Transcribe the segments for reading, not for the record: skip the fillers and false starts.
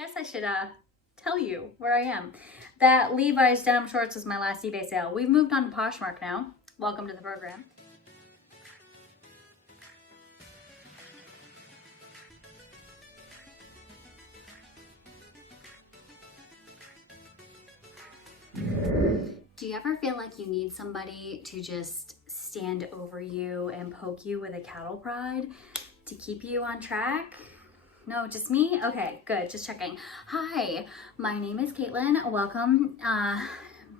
guess I should tell you where I am. That Levi's denim shorts was my last eBay sale. We've moved on to Poshmark now. Welcome to the program. Do you ever feel like you need somebody to just stand over you and poke you with a cattle prod to keep you on track? No, just me? Okay, good, just checking. Hi, my name is Caitlin. Welcome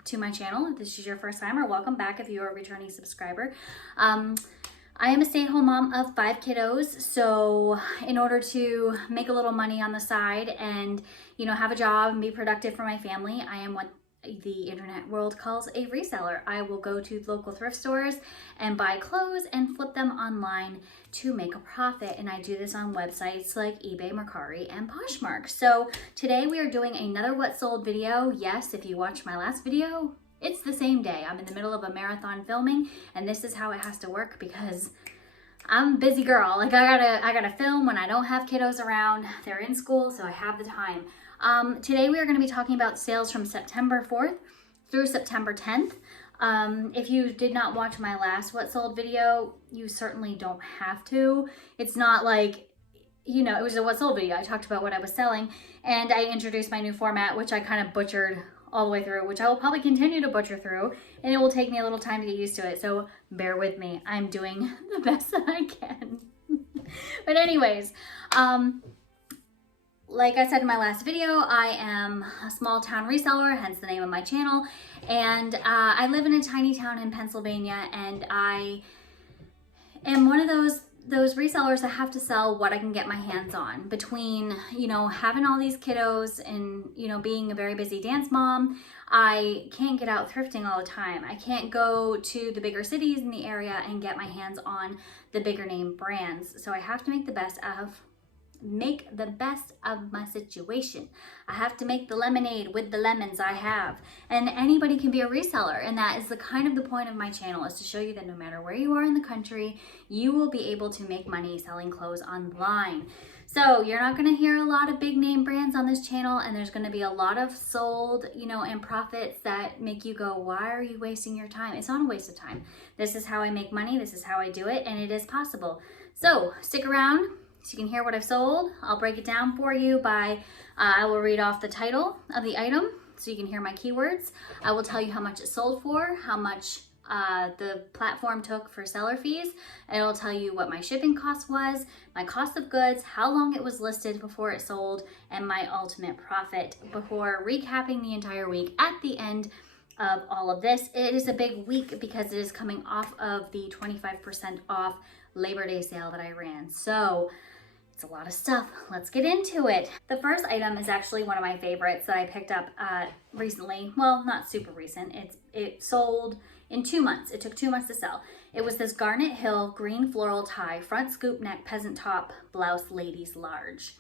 to my channel if this is your first time, or welcome back if you're a returning subscriber. I am a stay-at-home mom of 5 kiddos, so in order to make a little money on the side and, you know, have a job and be productive for my family, I am what the internet world calls a reseller. I will go to local thrift stores and buy clothes and flip them online to make a profit, and I do this on websites like eBay, Mercari, and Poshmark. So today we are doing another what sold video. Yes, if you watched my last video, it's the same day. I'm in the middle of a marathon filming, and this is how it has to work because I'm a busy girl. Like I gotta film when I don't have kiddos around. They're in school, so I have the time. Today we are going to be talking about sales from September 4th through September 10th. If you did not watch my last what sold video, you certainly don't have to. It's not like, you know, it was a what sold video. I talked about what I was selling, and I introduced my new format, which I kind of butchered all the way through, which I will probably continue to butcher through, and it will take me a little time to get used to it. So bear with me. I'm doing the best that I can. But anyways, like I said in my last video, I am a small town reseller, hence the name of my channel. And I live in a tiny town in Pennsylvania, and I am one of those resellers that have to sell what I can get my hands on. Between, you know, having all these kiddos and, you know, being a very busy dance mom, I can't get out thrifting all the time. I can't go to the bigger cities in the area and get my hands on the bigger name brands. So I have to make the best of my situation. I have to make the lemonade with the lemons I have. And anybody can be a reseller, and that is the kind of the point of my channel, is to show you that no matter where you are in the country, you will be able to make money selling clothes online. So you're not going to hear a lot of big name brands on this channel, and there's going to be a lot of sold, you know, and profits that make you go, why are you wasting your time? It's not a waste of time. This is how I make money. This is how I do it, and it is possible. So stick around so you can hear what I've sold. I'll break it down for you by, I will read off the title of the item so you can hear my keywords. I will tell you how much it sold for, how much the platform took for seller fees. And it'll tell you what my shipping cost was, my cost of goods, how long it was listed before it sold, and my ultimate profit before recapping the entire week at the end of all of this. It is a big week because it is coming off of the 25% off Labor Day sale that I ran. So it's a lot of stuff. Let's get into it. The first item is actually one of my favorites that I picked up recently. Well, not super recent. It sold in 2 months. It took 2 months to sell. It was this Garnet Hill green floral tie, front scoop neck, peasant top, blouse, ladies large.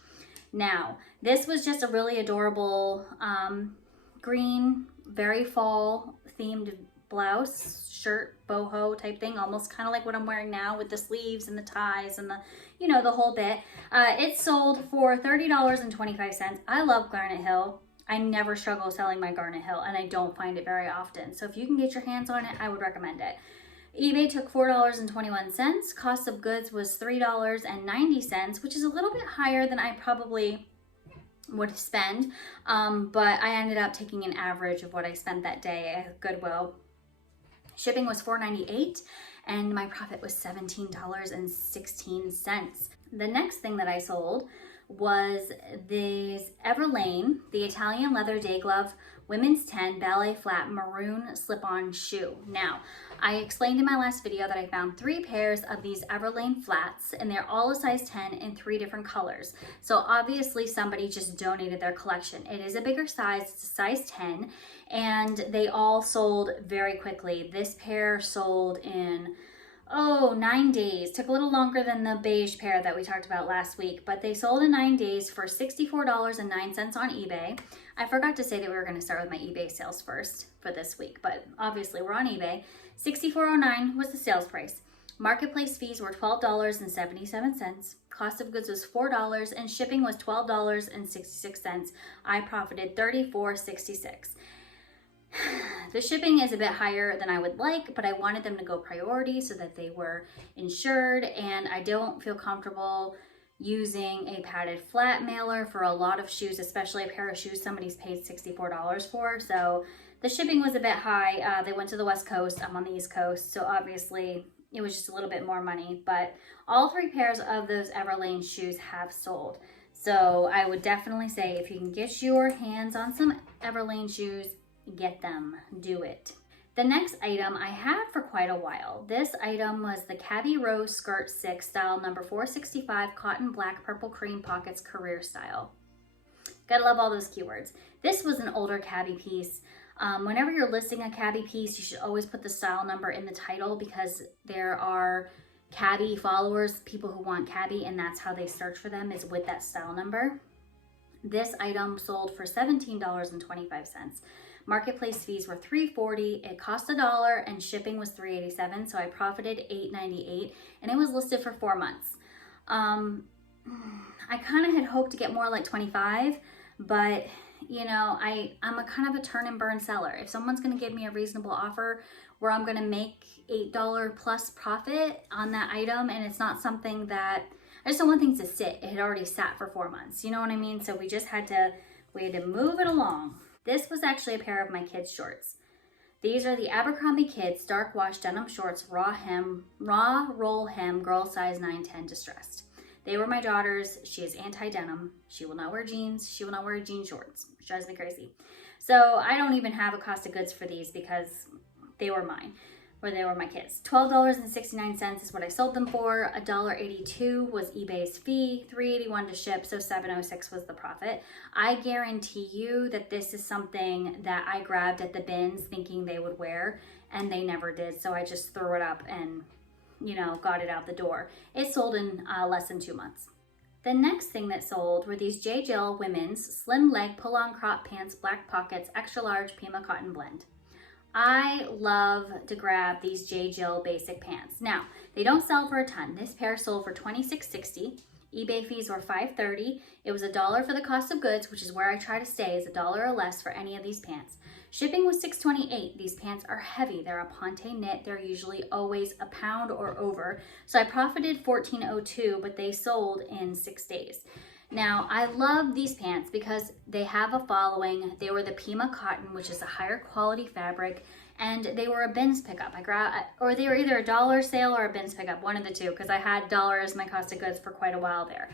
Now, this was just a really adorable green, very fall themed blouse, shirt, boho type thing, almost kind of like what I'm wearing now with the sleeves and the ties and the, you know, the whole bit. It sold for $30.25. I love Garnet Hill. I never struggle selling my Garnet Hill, and I don't find it very often. So if you can get your hands on it, I would recommend it. eBay took $4.21. Cost of goods was $3.90, which is a little bit higher than I probably would spend, but I ended up taking an average of what I spent that day at Goodwill. Shipping was $4.98, and my profit was $17.16. The next thing that I sold was this Everlane, the Italian leather day glove, women's 10 ballet flat maroon slip-on shoe. Now, I explained in my last video that I found 3 pairs of these Everlane flats, and they're all a size 10 in 3 different colors. So obviously somebody just donated their collection. It is a bigger size, it's a size 10, and they all sold very quickly. This pair sold in 9 days. Took a little longer than the beige pair that we talked about last week, but they sold in 9 days for $64.09 on eBay. I forgot to say that we were going to start with my eBay sales first for this week, but obviously we're on eBay. $64.09 was the sales price. Marketplace fees were $12.77. Cost of goods was $4 and shipping was $12.66. I profited $34.66. The shipping is a bit higher than I would like, but I wanted them to go priority so that they were insured, and I don't feel comfortable using a padded flat mailer for a lot of shoes, especially a pair of shoes somebody's paid $64 for. So the shipping was a bit high. They went to the West Coast. I'm on the East Coast, so obviously it was just a little bit more money, but all 3 pairs of those Everlane shoes have sold. So I would definitely say if you can get your hands on some Everlane shoes, get them, do it. The next item I had for quite a while. This item was the Cabby Rose Skirt 6 style number 465 cotton black purple cream pockets career style. Gotta love all those keywords. This was an older Cabby piece. Whenever you're listing a Cabby piece, you should always put the style number in the title because there are Cabby followers, people who want Cabby, and that's how they search for them, is with that style number. This item sold for $17.25. Marketplace fees were $3.40. It cost $1 and shipping was $3.87. So I profited $8.98 and it was listed for 4 months. I kind of had hoped to get more like 25, but you know, I'm a kind of a turn and burn seller. If someone's going to give me a reasonable offer where I'm going to make $8 plus profit on that item, and it's not something that I just don't want things to sit. It had already sat for 4 months. You know what I mean? So we had to move it along. This was actually a pair of my kids' shorts. These are the Abercrombie Kids dark wash denim shorts, raw roll hem, girl size 9-10 distressed. They were my daughter's. She is anti-denim. She will not wear jeans. She will not wear jean shorts, which drives me crazy. So I don't even have a cost of goods for these because they were mine, or they were my kids. $12.69 is what I sold them for. $1.82 was eBay's fee. $3.81 to ship, so $7.06 was the profit. I guarantee you that this is something that I grabbed at the bins thinking they would wear, and they never did. So I just threw it up and, you know, got it out the door. It sold in less than 2 months. The next thing that sold were these J. Jill women's slim leg pull-on crop pants, black pockets, extra large Pima cotton blend. I love to grab these J. Jill basic pants. Now, they don't sell for a ton. This pair sold for $26.60. eBay fees were $5.30. It was $1 for the cost of goods, which is where I try to stay, is $1 or less for any of these pants. Shipping was $6.28. These pants are heavy. They're a ponte knit. They're usually always a pound or over. So I profited $14.02, but they sold in 6 days. Now, I love these pants because they have a following. They were the Pima cotton, which is a higher quality fabric, and they were a bins pickup. Or they were either a dollar sale or a bins pickup, one of the two, because I had $1 as my cost of goods for quite a while there.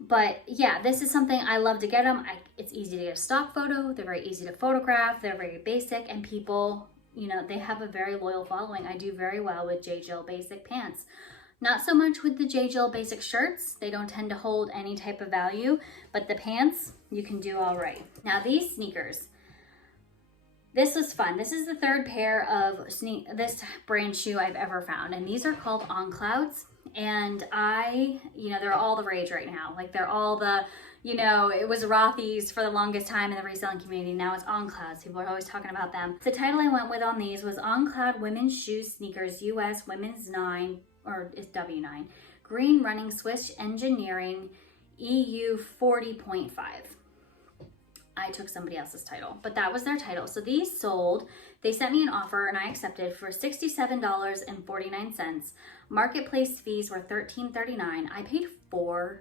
But yeah, this is something I love to get them. It's easy to get a stock photo. They're very easy to photograph. They're very basic, and people, you know, they have a very loyal following. I do very well with J. Jill basic pants. Not so much with the J. Jill basic shirts. They don't tend to hold any type of value, but the pants, you can do all right. Now these sneakers, this was fun. This is the 3rd pair of this brand shoe I've ever found, and these are called On Clouds. And you know, they're all the rage right now. Like they're all the, you know, it was Rothy's for the longest time in the reselling community. Now it's On Clouds. People are always talking about them. The title I went with on these was On Cloud Women's Shoes Sneakers US Women's 9, or it's W9, Green Running Swiss Engineering EU 40.5. I took somebody else's title, but that was their title. So these sold, they sent me an offer and I accepted for $67.49. Marketplace fees were $13.39. I paid $4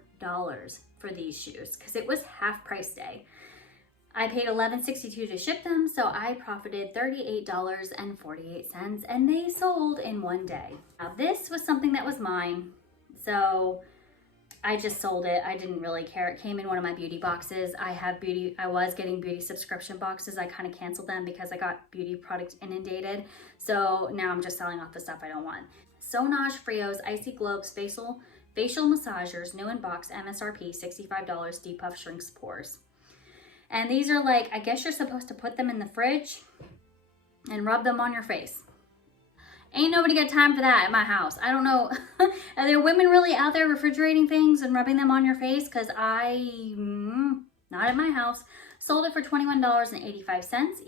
for these shoes because it was half price day. I paid $11.62 to ship them, so I profited $38.48, and they sold in 1 day. Now this was something that was mine, so I just sold it. I didn't really care. It came in one of my beauty boxes. I was getting beauty subscription boxes. I kind of canceled them because I got beauty product inundated. So now I'm just selling off the stuff I don't want. Sonage Frio's Icy Globes Facial Massagers, new in box, MSRP $65, Depuff Shrinks Pores. And these are like, I guess you're supposed to put them in the fridge and rub them on your face. Ain't nobody got time for that at my house. I don't know. Are there women really out there refrigerating things and rubbing them on your face? Because not not at my house. Sold it for $21.85.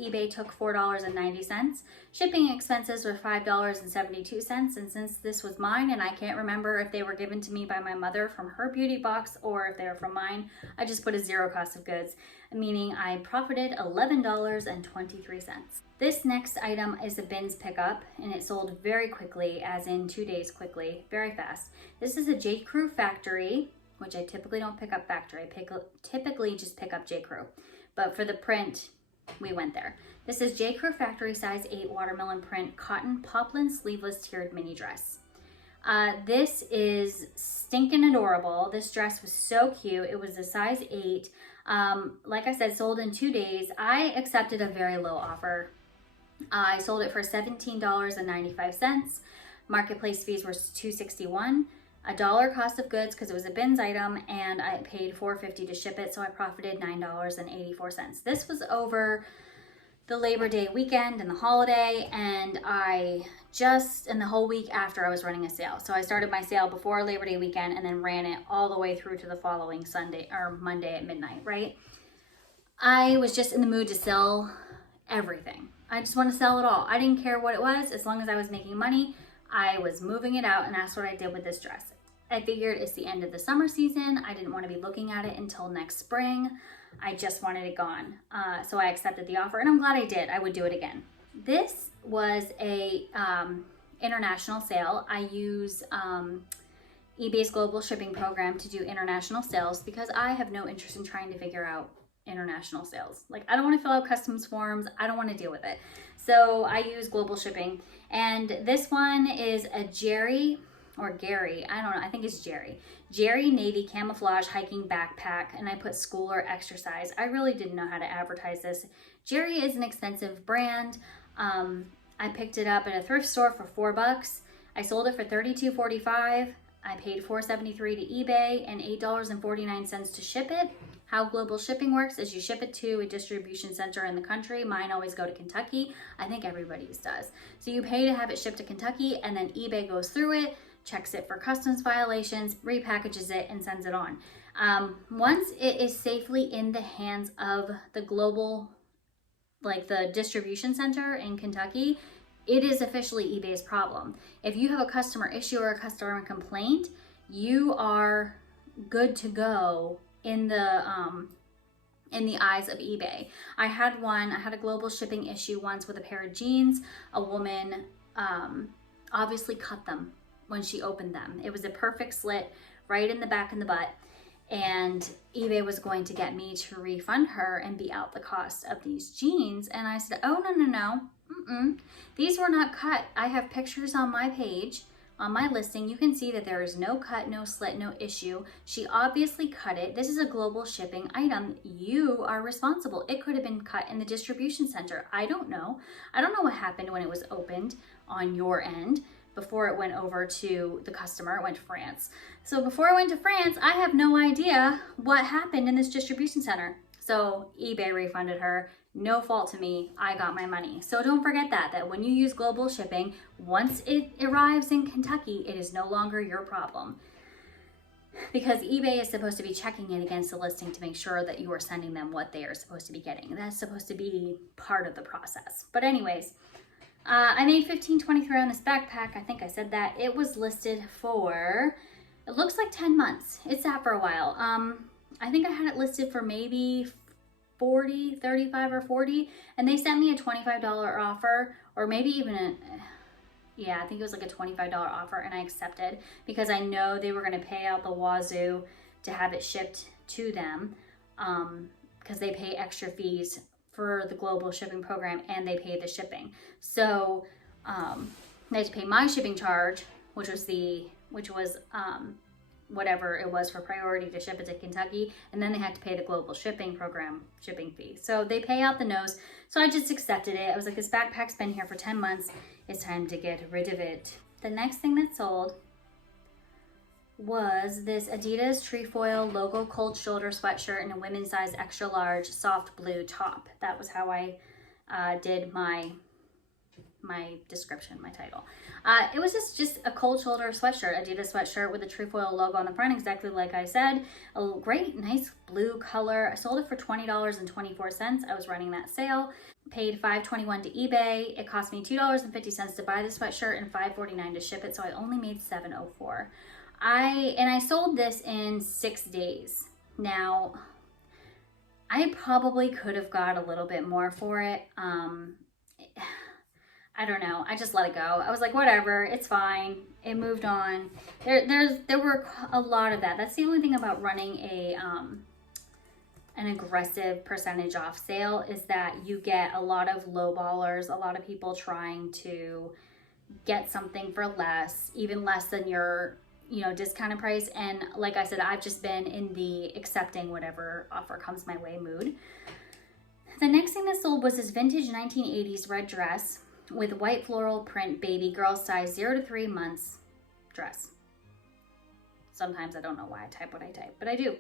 eBay took $4.90. Shipping expenses were $5.72. And since this was mine, and I can't remember if they were given to me by my mother from her beauty box or if they were from mine, I just put a zero cost of goods, meaning I profited $11.23. This next item is a bins pickup, and it sold very quickly, as in 2 days quickly, very fast. This is a J. Crew factory, which I typically don't pick up factory. I typically just pick up J. Crew. But for the print, we went there. This is J. Crew Factory size 8 watermelon print cotton poplin sleeveless tiered mini dress. This is stinking adorable. This dress was so cute. It was a size 8. Like I said, sold in 2 days. I accepted a very low offer. I sold it for $17.95. Marketplace fees were $2.61. $1 cost of goods because it was a bins item, and I paid $4.50 to ship it, so I profited $9.84. This was over the Labor Day weekend and the holiday, and and the whole week after I was running a sale. So I started my sale before Labor Day weekend and then ran it all the way through to the following Sunday or Monday at midnight, right? I was just in the mood to sell everything. I just want to sell it all. I didn't care what it was, as long as I was making money. I was moving it out, and that's what I did with this dress. I figured it's the end of the summer season. I didn't want to be looking at it until next spring. I just wanted it gone. So I accepted the offer, and I'm glad I did. I would do it again. This was a international sale. I use eBay's global shipping program to do international sales because I have no interest in trying to figure out international sales. Like, I don't want to fill out customs forms. I don't want to deal with it. So I use global shipping. And this one is a Jerry, or Gary, I don't know, I think it's Jerry Navy camouflage hiking backpack, and I put school or exercise. I really didn't know how to advertise this. Jerry is an expensive brand. I picked it up at a thrift store for $4. I sold it for $32.45. I paid $4.73 to eBay and $8.49 to ship it. How global shipping works is you ship it to a distribution center in the country. Mine always go to Kentucky. I think everybody's does. So you pay to have it shipped to Kentucky, and then eBay goes through it, checks it for customs violations, repackages it, and sends it on. Once it is safely in the hands of the global, like the distribution center in Kentucky, it is officially eBay's problem. If you have a customer issue or a customer complaint, you are good to go in the eyes of eBay. I had a global shipping issue once with a pair of jeans. A woman obviously cut them when she opened them. It was a perfect slit right in the back and the butt, and eBay was going to get me to refund her and be out the cost of these jeans. And I said, oh, no. These were not cut. I have pictures on my page. On my listing, you can see that there is no cut, no slit, no issue. She obviously cut it. This is a global shipping item. You are responsible. It could have been cut in the distribution center. I don't know. I don't know what happened when it was opened on your end before it went over to the customer. It went to France. So before it went to France, I have no idea what happened in this distribution center. So eBay refunded her. No fault to me, I got my money. So don't forget that when you use global shipping, once it arrives in Kentucky, it is no longer your problem. Because eBay is supposed to be checking it against the listing to make sure that you are sending them what they are supposed to be getting. That's supposed to be part of the process. But anyways, I made $15.23 on this backpack. I think I said that. It was listed for, it looks like 10 months. It sat for a while. I think I had it listed for maybe 40, 35 or 40, and they sent me a $25 offer, or maybe even I think it was like a $25 offer, and I accepted because I know they were going to pay out the wazoo to have it shipped to them, because they pay extra fees for the global shipping program and they pay the shipping. So they had to pay my shipping charge, which was whatever it was for priority to ship it to Kentucky, and then they had to pay the global shipping program shipping fee. So they pay out the nose. So I just accepted it. I was like, this backpack's been here for 10 months. It's time to get rid of it. The next thing that sold was this Adidas trefoil logo cold shoulder sweatshirt in a women's size extra large soft blue top. That was how I did my my description, my title. It was just a cold shoulder sweatshirt, Adidas sweatshirt with a trefoil logo on the front, exactly like I said. A great, nice blue color. I sold it for $20.24. I was running that sale. Paid $5.21 to eBay. It cost me $2.50 to buy the sweatshirt and $5.49 to ship it, so I only made $7.04. I sold this in 6 days. Now, I probably could have got a little bit more for it. I don't know. I just let it go. I was like, whatever, it's fine. It moved on. There were a lot of that. That's the only thing about running an aggressive percentage off sale, is that you get a lot of lowballers, a lot of people trying to get something for less, even less than your discounted price. And like I said, I've just been in the accepting whatever offer comes my way mood. The next thing that sold was this vintage 1980s red dress with white floral print, baby girl size 0 to 3 months dress. Sometimes I don't know why I type what I type, but I do.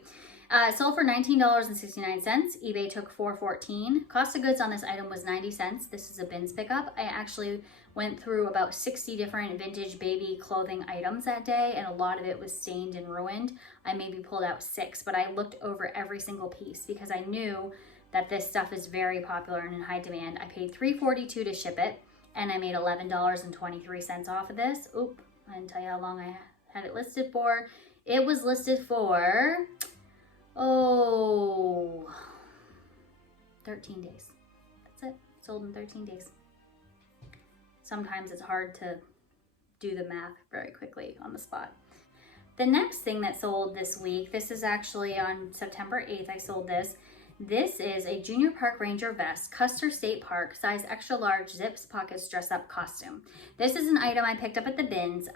Sold for $19.69. eBay took $4.14. Cost of goods on this item was 90 cents. This is a bins pickup. I actually went through about 60 different vintage baby clothing items that day, and a lot of it was stained and ruined. I maybe pulled out 6, but I looked over every single piece because I knew that this stuff is very popular and in high demand. I paid $3.42 to ship it, and I made $11.23 off of this. Oop, I didn't tell you how long I had it listed for. It was listed for, 13 days. That's it. Sold in 13 days. Sometimes it's hard to do the math very quickly on the spot. The next thing that sold this week, this is actually on September 8th, I sold this. This is a Junior Park Ranger vest, Custer State Park, size extra large, zips, pockets, dress up costume. This is an item I picked up at the bins.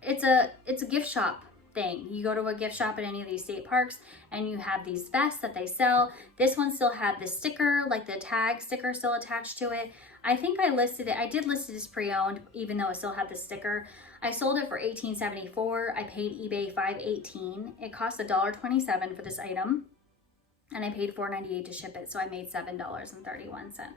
It's a gift shop thing. You go to a gift shop at any of these state parks and you have these vests that they sell. This one still had the sticker, like the tag sticker still attached to it. I think I did list it as pre-owned, even though it still had the sticker. I sold it for $18.74. I paid eBay $5.18. It cost $1.27 for this item, and I paid $4.98 to ship it, so I made $7.31.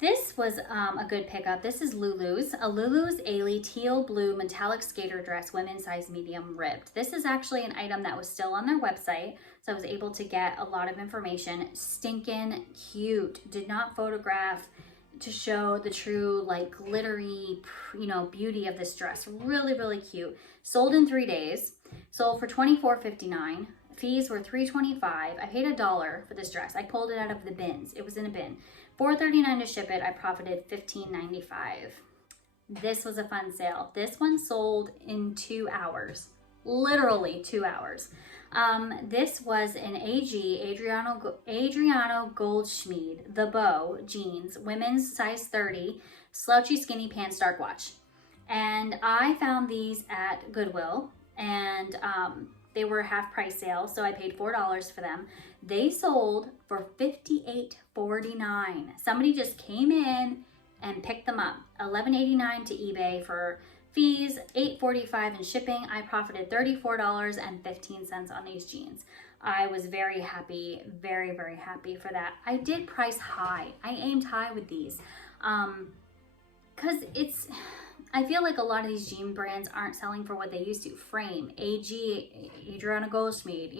This was a good pickup. This is Lulu's. A Lulu's Ailey teal blue metallic skater dress, women's size medium ribbed. This is actually an item that was still on their website, so I was able to get a lot of information. Stinking cute. Did not photograph to show the true like glittery, beauty of this dress. Really, really cute. Sold in 3 days. Sold for $24.59. Fees were $3.25. I paid $1 for this dress. I pulled it out of the bins. It was in a bin. $4.39 to ship it. I profited $15.95. This was a fun sale. This one sold in 2 hours. Literally 2 hours. This was an Adriano Goldschmied, the bow jeans, women's size 30, slouchy skinny pants, dark watch. And I found these at Goodwill, and they were half price sale, so I paid $4 for them. They sold for $58.49. Somebody just came in and picked them up. $11.89 to eBay for fees, $8.45 in shipping. I profited $34.15 on these jeans. I was very happy, very, very happy for that. I did price high. I aimed high with these because I feel like a lot of these jean brands aren't selling for what they used to. Frame, AG, Adriana Goldschmied,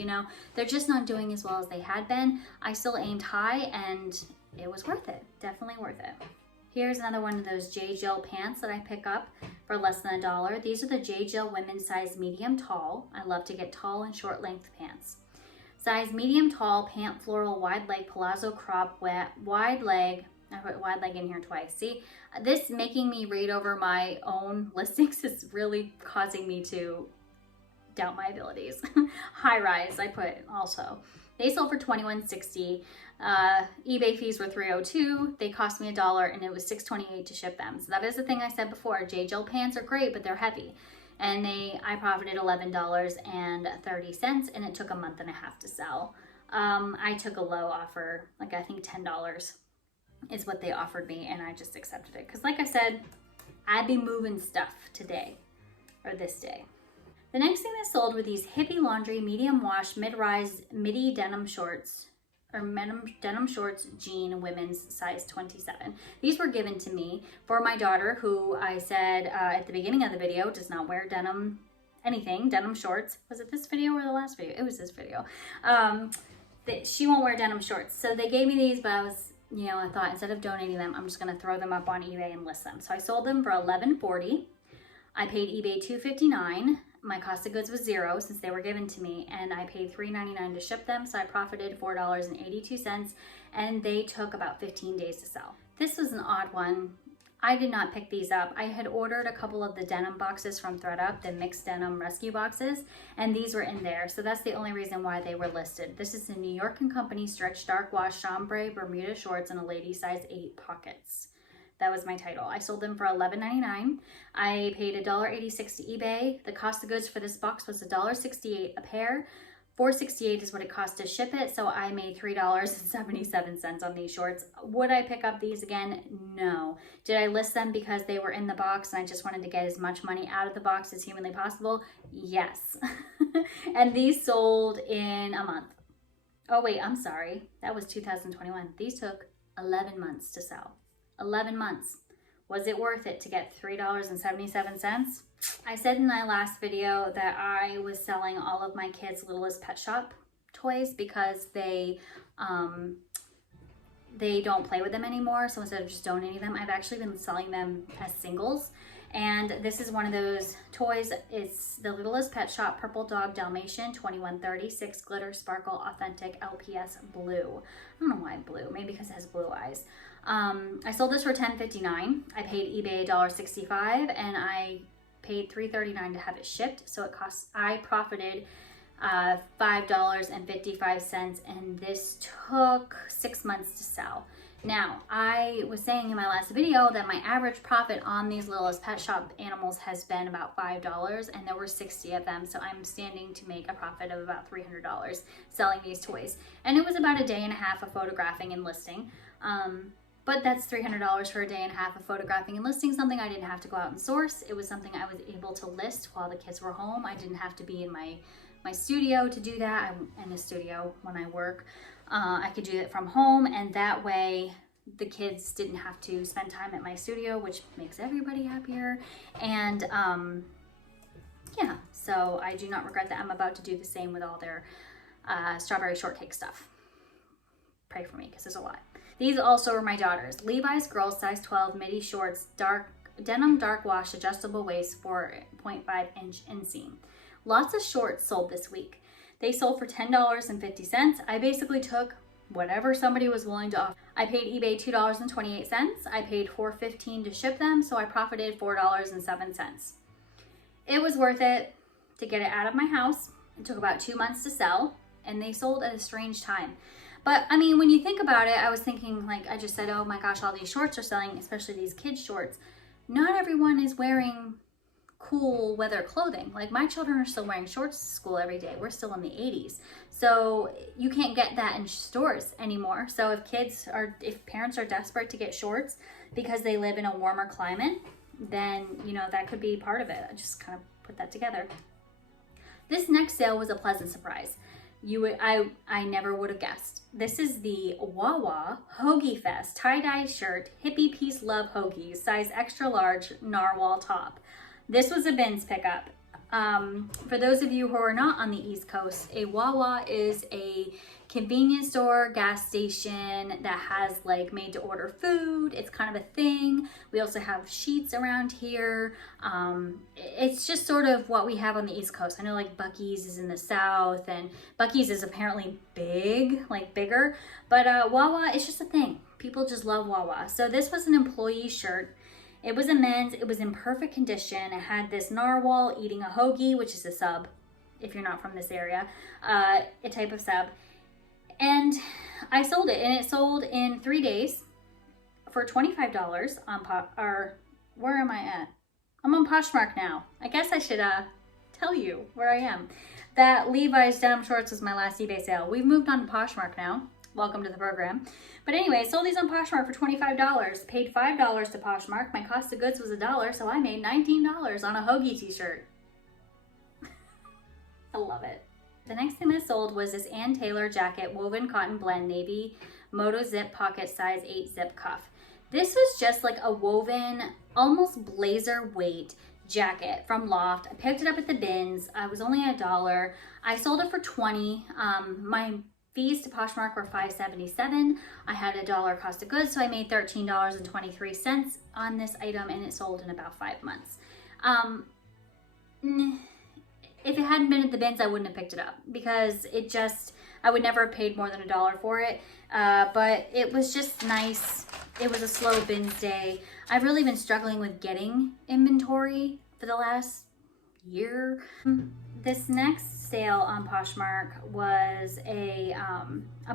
they're just not doing as well as they had been. I still aimed high and it was worth it. Definitely worth it. Here's another one of those J. Jill pants that I pick up for less than $1. These are the J. Jill women's size medium tall. I love to get tall and short length pants. Size medium tall, pant floral, wide leg, palazzo crop, wide leg. I put wide leg in here twice. See, this making me read over my own listings is really causing me to doubt my abilities. High rise, I put also. They sold for $21.60. eBay fees were $3.02. They cost me $1 and it was $6.28 to ship them. So that is the thing I said before. J. Jill pants are great, but they're heavy. And I profited $11.30 and it took a month and a half to sell. I took a low offer, like I think $10 is what they offered me, and I just accepted it. Because like I said, I'd be moving stuff today, or this day. The next thing that sold were these hippie laundry medium wash mid-rise midi denim shorts, denim shorts, jean, women's, size 27. These were given to me for my daughter, who I said at the beginning of the video does not wear denim anything, denim shorts. Was it this video or the last video? It was this video. She won't wear denim shorts. So they gave me these, but I thought instead of donating them, I'm just gonna throw them up on eBay and list them. So I sold them for $11.40. I paid eBay $2.59. My cost of goods was $0 since they were given to me, and I paid $3.99 to ship them, so I profited $4.82, and they took about 15 days to sell. This was an odd one. I did not pick these up. I had ordered a couple of the denim boxes from ThredUp, the mixed denim rescue boxes, and these were in there, so that's the only reason why they were listed. This is the New York & Company Stretch Dark Wash Chambray Bermuda Shorts in a lady size 8 pockets. That was my title. I sold them for $11.99. I paid $1.86 to eBay. The cost of goods for this box was $1.68 a pair. $4.68 is what it cost to ship it, so I made $3.77 on these shorts. Would I pick up these again? No. Did I list them because they were in the box and I just wanted to get as much money out of the box as humanly possible? Yes. And these sold in a month. Oh wait, I'm sorry. That was 2021. These took 11 months to sell. 11 months. Was it worth it to get $3.77? I said in my last video that I was selling all of my kids' Littlest Pet Shop toys because they don't play with them anymore. So instead of just donating them, I've actually been selling them as singles. And this is one of those toys. It's the Littlest Pet Shop Purple Dog Dalmatian 2136 Glitter Sparkle Authentic LPS Blue. I don't know why blue, maybe because it has blue eyes. I sold this for $10.59. I paid eBay $1.65 and I paid $3.39 to have it shipped. So I profited $5.55, and this took 6 months to sell. Now, I was saying in my last video that my average profit on these Littlest Pet Shop animals has been about $5, and there were 60 of them, so I'm standing to make a profit of about $300 selling these toys. And it was about a day and a half of photographing and listing. But that's $300 for a day and a half of photographing and listing, something I didn't have to go out and source. It was something I was able to list while the kids were home. I didn't have to be in my studio to do that. I'm in a studio when I work. I could do it from home, and that way the kids didn't have to spend time at my studio, which makes everybody happier. And yeah, so I do not regret that. I'm about to do the same with all their strawberry shortcake stuff. Pray for me because there's a lot. These also were my daughter's. Levi's Girls Size 12 Midi Shorts, denim dark wash, adjustable waist, 4.5 inch inseam. Lots of shorts sold this week. They sold for $10.50. I basically took whatever somebody was willing to offer. I paid eBay $2.28. I paid $4.15 to ship them, so I profited $4.07. It was worth it to get it out of my house. It took about 2 months to sell, and they sold at a strange time. But I mean, when you think about it, I was thinking, like I just said, oh my gosh, all these shorts are selling, especially these kids' shorts. Not everyone is wearing cool weather clothing. Like my children are still wearing shorts to school every day. We're still in the 80s. So you can't get that in stores anymore. So if parents are desperate to get shorts because they live in a warmer climate, then, that could be part of it. I just kind of put that together. This next sale was a pleasant surprise. I never would have guessed. This is the Wawa Hoagie Fest tie-dye shirt, hippie peace love hoagies, size extra large narwhal top. This was a bins pickup. For those of you who are not on the East Coast, a Wawa is a convenience store, gas station that has like made to order food. It's kind of a thing. We also have Sheets around here. It's just sort of what we have on the East Coast. I know like Buc-ee's is in the South, and Buc-ee's is apparently bigger, but Wawa is just a thing. People just love Wawa. So this was an employee shirt. It was a men's, it was in perfect condition. It had this narwhal eating a hoagie, which is a sub, if you're not from this area, a type of sub. And I sold it, and it sold in 3 days for $25 on where am I at? I'm on Poshmark now. I guess I should tell you where I am. That Levi's denim shorts was my last eBay sale. We've moved on to Poshmark now. Welcome to the program. But anyway, I sold these on Poshmark for $25. Paid $5 to Poshmark. My cost of goods was $1, so I made $19 on a hoagie t-shirt. I love it. The next thing that sold was this Ann Taylor jacket, woven cotton blend, navy moto zip pocket size 8 zip cuff. This was just like a woven, almost blazer weight jacket from Loft. I picked it up at the bins. I was only $1. I sold it for $20. My fees to Poshmark were $5.77. I had $1 cost of goods, so I made $13.23 on this item, and it sold in about 5 months. If it hadn't been at the bins, I wouldn't have picked it up because I would never have paid more than $1 for it. But it was just nice. It was a slow bins day. I've really been struggling with getting inventory for the last year. This next sale on Poshmark was a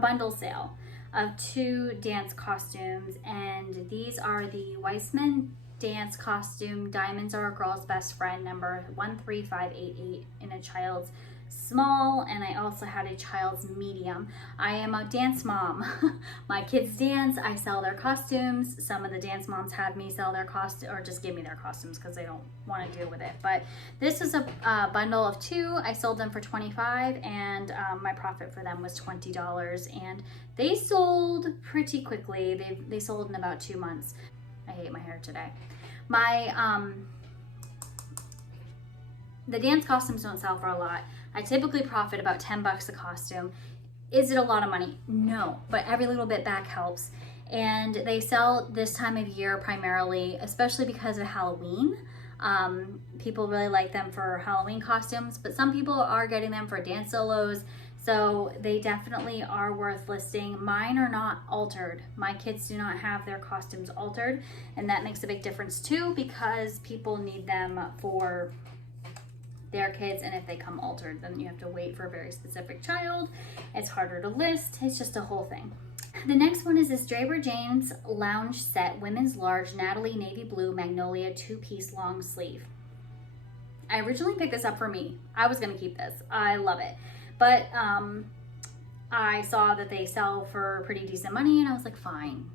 bundle sale of 2 dance costumes, and these are the Weissman dance costume. Diamonds Are a Girl's Best Friend, number 13588 in a child's small, and I also had a child's medium. I am a dance mom. My kids dance, I sell their costumes. Some of the dance moms have me sell their costumes, or just give me their costumes because they don't want to deal with it. But this was a bundle of 2. I sold them for $25, and my profit for them was $20, and they sold pretty quickly. They sold in about 2 months. I hate my hair today. The dance costumes don't sell for a lot. I typically profit about $10 a costume. Is it a lot of money? No, but every little bit back helps. And they sell this time of year primarily, especially because of Halloween. People really like them for Halloween costumes, but some people are getting them for dance solos. So they definitely are worth listing. Mine are not altered. My kids do not have their costumes altered, and that makes a big difference too because people need them for their kids, and if they come altered, then you have to wait for a very specific child. It's harder to list. It's just a whole thing. The next one is this Draper James lounge set, women's large, Natalie navy blue magnolia 2-piece long sleeve. I originally picked this up for me. I was gonna keep this. I love it. But I saw that they sell for pretty decent money, and I was like, fine.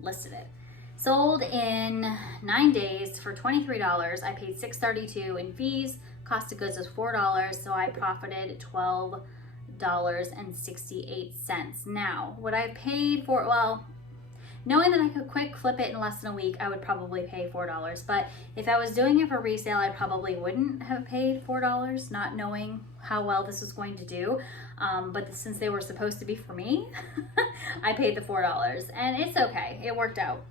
Listed it. Sold in 9 days for $23. I paid $6.32 in fees. Cost of goods was $4, so I profited $12.68. Now, what I paid for, well, knowing that I could quick flip it in less than a week, I would probably pay $4. But if I was doing it for resale, I probably wouldn't have paid $4, not knowing how well this was going to do. But since they were supposed to be for me, I paid the $4, and it's okay. It worked out.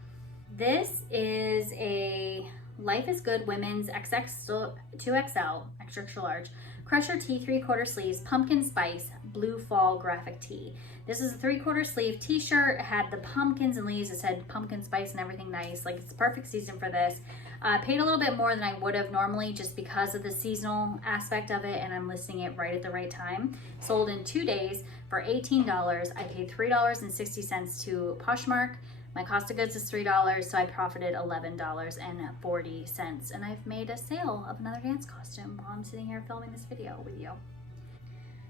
This is a Life is Good women's XX 2XL, extra large, Crusher tee 3/4 sleeves, pumpkin spice, blue fall graphic tee. This is a 3/4 sleeve t-shirt. It had the pumpkins and leaves. It said pumpkin spice and everything nice. Like, it's the perfect season for this. Paid a little bit more than I would have normally just because of the seasonal aspect of it, and I'm listing it right at the right time. Sold in 2 days for $18. I paid $3.60 to Poshmark. My cost of goods is $3, so I profited $11.40, and I've made a sale of another dance costume while I'm sitting here filming this video with you.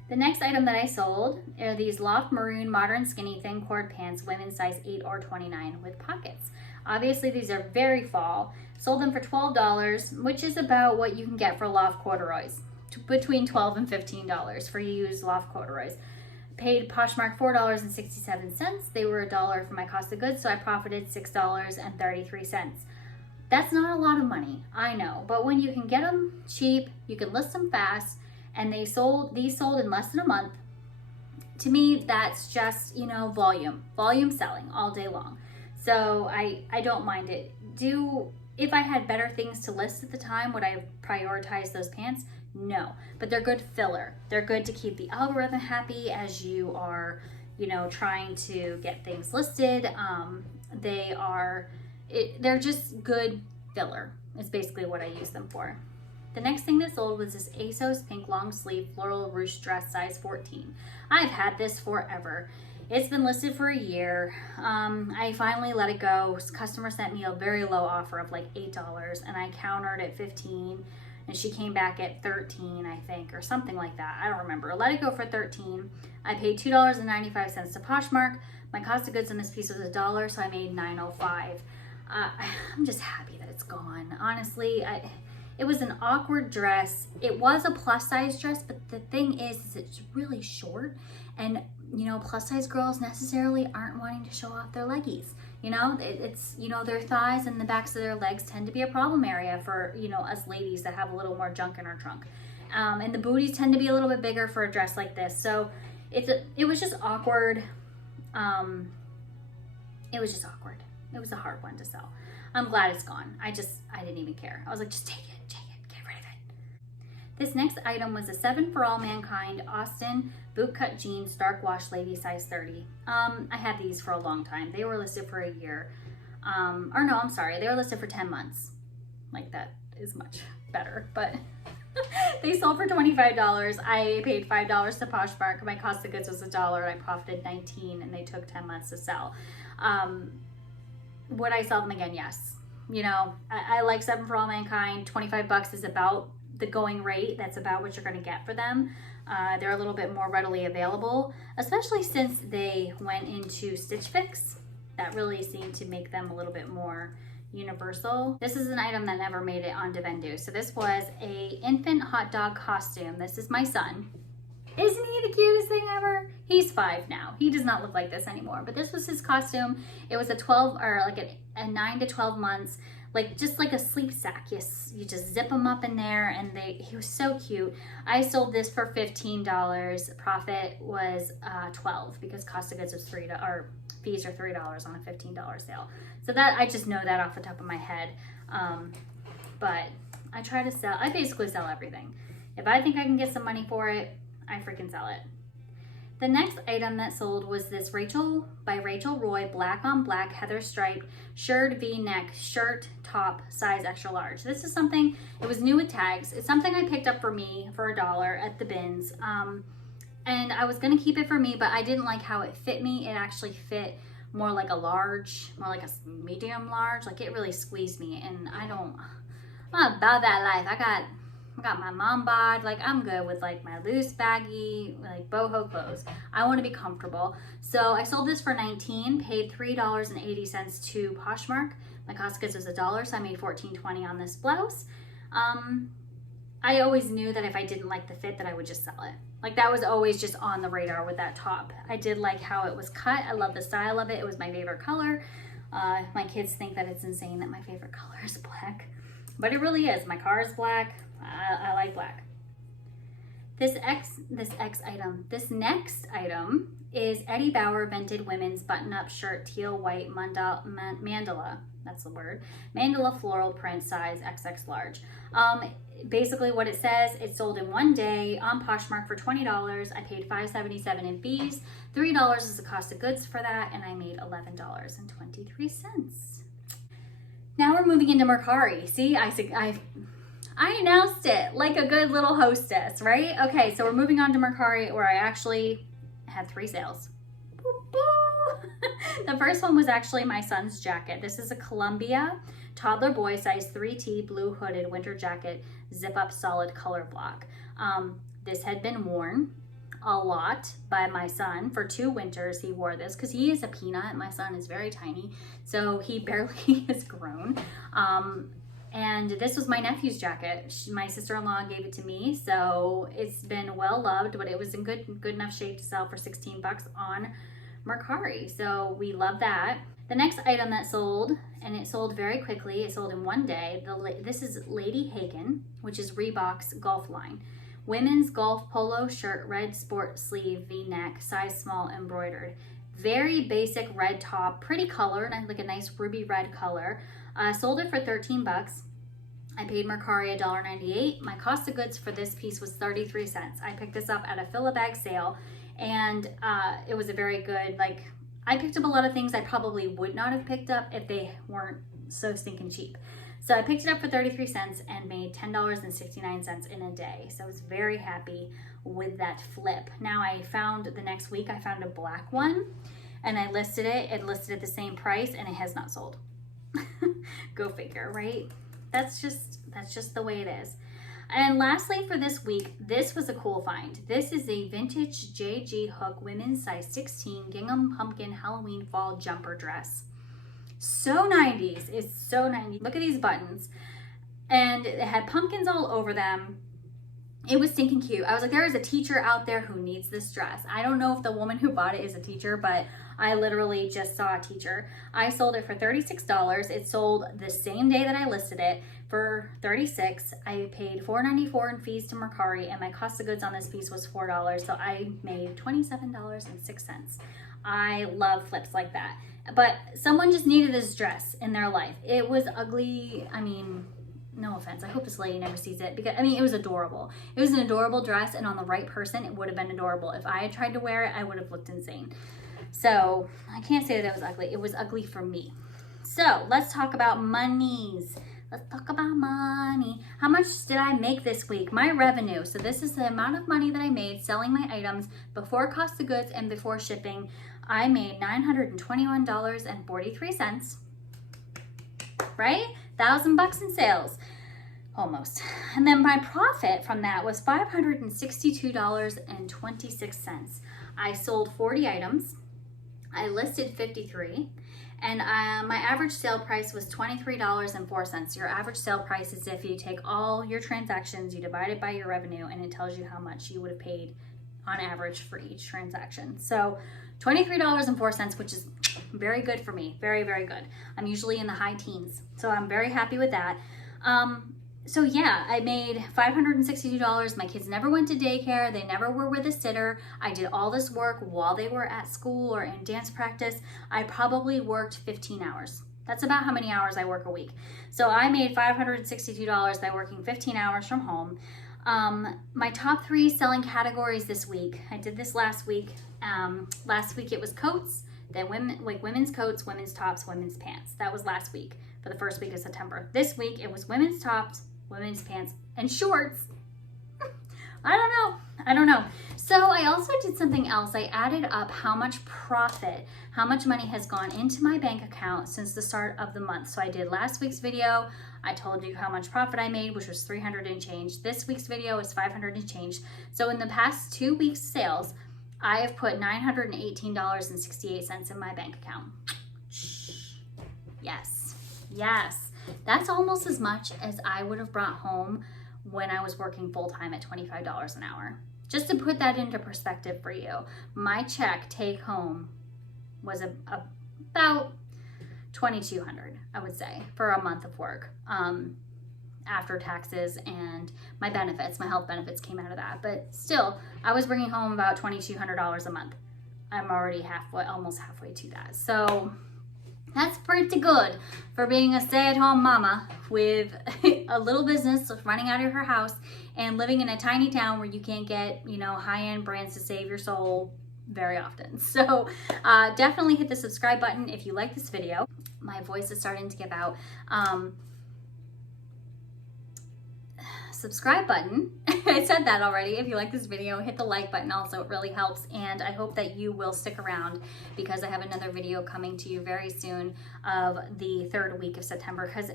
The next item that I sold are these Loft Maroon Modern Skinny Thin Cord Pants, women's size 8 or 29 with pockets. Obviously, these are very fall. Sold them for $12, which is about what you can get for Loft corduroys, between $12 and $15 for used Loft corduroys. Paid Poshmark $4.67. They were $1 for my cost of goods, so I profited $6.33. That's not a lot of money, I know, but when you can get them cheap, you can list them fast, and these sold in less than a month. To me, that's just, volume selling all day long. So I don't mind it. If I had better things to list at the time, would I have prioritized those pants? No, but they're good filler. They're good to keep the algorithm happy as you are, trying to get things listed. They're just good filler. It's basically what I use them for. The next thing that sold was this ASOS pink long sleeve floral ruche dress size 14. I've had this forever. It's been listed for a year. I finally let it go. Customer sent me a very low offer of like $8, and I countered at $15, and she came back at $13, I think, or something like that. I don't remember. Let it go for $13. I paid $2.95 to Poshmark. My cost of goods on this piece was $1, so I made $9.05. I'm just happy that it's gone. Honestly, It was an awkward dress. It was a plus size dress, but the thing is it's really short, and you know, plus size girls necessarily aren't wanting to show off their leggies. You know, it's, you know, their thighs and the backs of their legs tend to be a problem area for, you know, us ladies that have a little more junk in our trunk. And the booties tend to be a little bit bigger for a dress like this. So it was just awkward. It was just awkward. It was a hard one to sell. I'm glad it's gone. I didn't even care. I was like, just take it, get rid of it. This next item was a 7 for All Mankind Austin bootcut jeans, dark wash lady, size 30. I had these for a long time. They were listed for a year. Or no, I'm sorry. They were listed for 10 months. Like, that is much better, but they sold for $25. I paid $5 to Poshmark. My cost of goods was $1 and I profited $19, and they took 10 months to sell. Would I sell them again? Yes. You know, I like 7 for All Mankind. $25 is about the going rate. That's about what you're going to get for them. They're a little bit more readily available, especially since they went into Stitch Fix. That really seemed to make them a little bit more universal. This is an item that never made it onto Vendu. So this was a infant hot dog costume. This is my son. Isn't he the cutest thing ever? He's 5 now. He does not look like this anymore, but this was his costume. It was a 12 or like a 9 to 12 months, like just like a sleep sack. You just zip them up in there, and he was so cute. I sold this for $15. Profit was $12 because cost of goods was $3 or fees are $3 on a $15 sale. So that, I just know that off the top of my head. But I try to sell, I basically sell everything. If I think I can get some money for it, I freaking sell it. The next item that sold was this Rachel Roy black on black heather striped shirred V-neck shirt top size extra large. This is something, it was new with tags. It's something I picked up for me for $1 at the bins. And I was gonna keep it for me, but I didn't like how it fit me. It actually fit more like a large, more like a medium large. Like, it really squeezed me, and I'm not about that life. I got my mom bod. Like, I'm good with like my loose baggy, like boho clothes. I want to be comfortable. So I sold this for $19, paid $3.80 to Poshmark. My cost of goods was $1, so I made $14.20 on this blouse. I always knew that if I didn't like the fit, that I would just sell it. Like, that was always just on the radar with that top. I did like how it was cut. I love the style of it. It was my favorite color. My kids think that it's insane that my favorite color is black, but it really is. My car is black. I like black. This next item is Eddie Bauer Vented Women's Button-Up Shirt Teal White Mandala. That's the word. Mandala floral print size XX large. Basically what it says, it sold in one day on Poshmark for $20. I paid $5.77 in fees. $3 is the cost of goods for that, and I made $11.23. Now we're moving into Mercari. See, I announced it like a good little hostess, right? Okay, so we're moving on to Mercari, where I actually had 3 sales. The first one was actually my son's jacket. This is a Columbia toddler boy size 3T blue hooded winter jacket, zip up solid color block. This had been worn a lot by my son. For 2 winters he wore this because he is a peanut. My son is very tiny, so he barely is grown. And this was my nephew's jacket. My sister-in-law gave it to me, so it's been well loved, but it was in good enough shape to sell for $16 on Mercari. So we love that. The next item that sold, and it sold very quickly, it sold in one day. This is Lady Hagen, which is Reebok's golf line. Women's golf polo shirt, red sport sleeve, V-neck, size small, embroidered. Very basic red top, pretty color, and like a nice ruby red color. Sold it for $13. I paid Mercari $1.98. My cost of goods for this piece was 33 cents. I picked this up at a fill-a-bag sale, and it was a very good, like, I picked up a lot of things I probably would not have picked up if they weren't so stinking cheap. So I picked it up for 33 cents and made $10.69 in a day. So I was very happy with that flip. Now the next week I found a black one, and I listed it. It listed at the same price, and it has not sold. Go figure, right? That's just the way it is. And lastly for this week, this was a cool find. This is a vintage JG Hook women's size 16 gingham pumpkin Halloween fall jumper dress. So 90s. It's so 90s. Look at these buttons. and it had pumpkins all over them. It was stinking cute. I was like, there is a teacher out there who needs this dress. I don't know if the woman who bought it is a teacher, but I literally just saw a teacher. I sold it for $36. It sold the same day that I listed it for $36. I paid $4.94 in fees to Mercari, and my cost of goods on this piece was $4. So I made $27.06. I love flips like that. But someone just needed this dress in their life. It was ugly. I mean, no offense, I hope this lady never sees it, because I mean, it was adorable. It was an adorable dress, and on the right person, it would have been adorable. If I had tried to wear it, I would have looked insane. So I can't say that it was ugly. It was ugly for me. So let's talk about monies. Let's talk about money. How much did I make this week? My revenue. So this is the amount of money that I made selling my items before cost of goods and before shipping. I made $921.43, right? $1,000 in sales, almost. And then my profit from that was $562.26. I sold 40 items. I listed 53. And my average sale price was $23.04. Your average sale price is if you take all your transactions, you divide it by your revenue, and it tells you how much you would have paid on average for each transaction. So $23.04, which is very good for me. Very, very good. I'm usually in the high teens, so I'm very happy with that. So yeah, I made $562. My kids never went to daycare. They never were with a sitter. I did all this work while they were at school or in dance practice. I probably worked 15 hours. That's about how many hours I work a week. So I made $562 by working 15 hours from home. My top 3 selling categories this week. I did this last week. Last week it was coats, then women's coats, women's tops, women's pants. That was last week for the first week of September. This week it was women's tops, women's pants, and shorts. I don't know. So I also did something else. I added up how much profit, how much money has gone into my bank account since the start of the month. So I did last week's video. I told you how much profit I made, which was 300 and change. This week's video is 500 and change. So in the past 2 weeks' sales, I have put $918.68 in my bank account. Yes, yes. That's almost as much as I would have brought home when I was working full-time at $25 an hour. Just to put that into perspective for you, my check take home was about $2,200, I would say, for a month of work. After taxes and my benefits, my health benefits came out of that. But still, I was bringing home about $2,200 a month. I'm already almost halfway to that. So that's pretty good for being a stay-at-home mama with a little business running out of her house and living in a tiny town where you can't get, high-end brands to save your soul very often. So definitely hit the subscribe button if you like this video. My voice is starting to give out. Subscribe button. I said that already. If you like this video, hit the like button also. It really helps, and I hope that you will stick around because I have another video coming to you very soon of the 3rd week of September. Because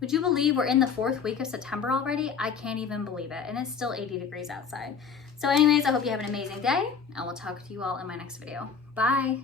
would you believe we're in the 4th week of September already? I can't even believe it, and it's still 80 degrees outside. So anyways, I hope you have an amazing day. I will talk to you all in my next video. Bye.